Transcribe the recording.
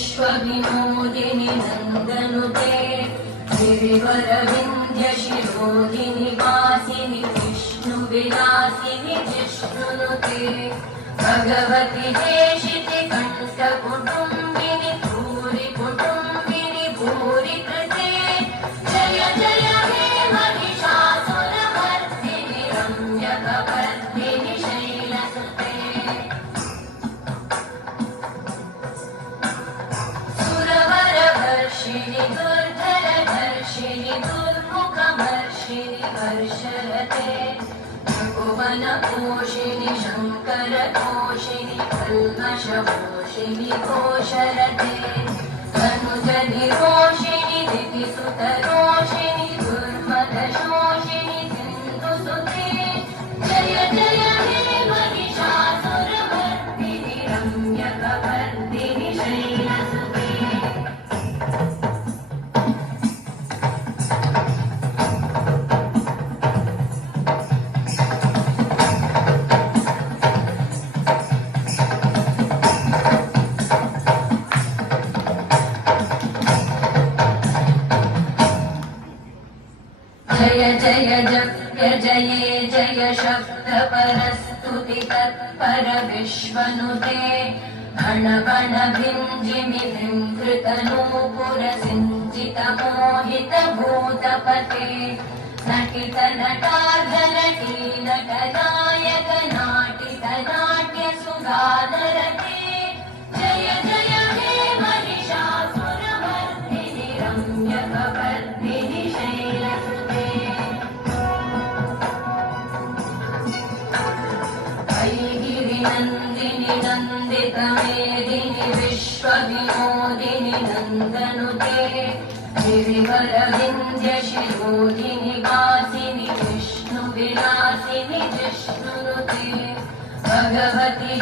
विश्वविनोदिनि नन्दनुते गिरिवरविन्ध्यशिरोधिनि वासिनि विष्णुविलासिनि जिष्णुनुते भगवति देशिति कण्ठकुटुम्बिनि भूरि कुटुम्बिनि भूरि कृते जय जय हे महिषासुरमर्दिनि रम्यकपर्दिनि शैलसुते सुरवरवर्षिणि दुर्धरधर्षिणि दुर्मुखमर्षिणि वर्षरते भुवनपोषिणि शङ्करतोषिणि कल्मषपोषिणि घोषरते तनुजनिरोषिणि दितिसुतरोषिणि दुर्मदशोषिणि सिन्धुसुते जय जय हे महिषासुरमर्दिनि रम्यकपर्दिनि शैलसुते जय जय जप्य जये जय शब्दपरस्तुति तत्पर विश्वनुते घन घन भिञ्जिमि भिङ्कृतनूपुर सिञ्चित मोहित भूतपते नटित नटार्धनटी नटनायक नाटित नाट्य सुगानरते जय जय हे महिषासुरमर्दिनि रम्यकपर्दिनि शैलसुते गिरिनन्दिनि नन्दितमेदिनि विश्वविनोदिनि नन्दनुते गिरिवरविन्ध्यशिरोधिनि वासिनि विष्णुविलासिनि जिष्णुनुते भगवति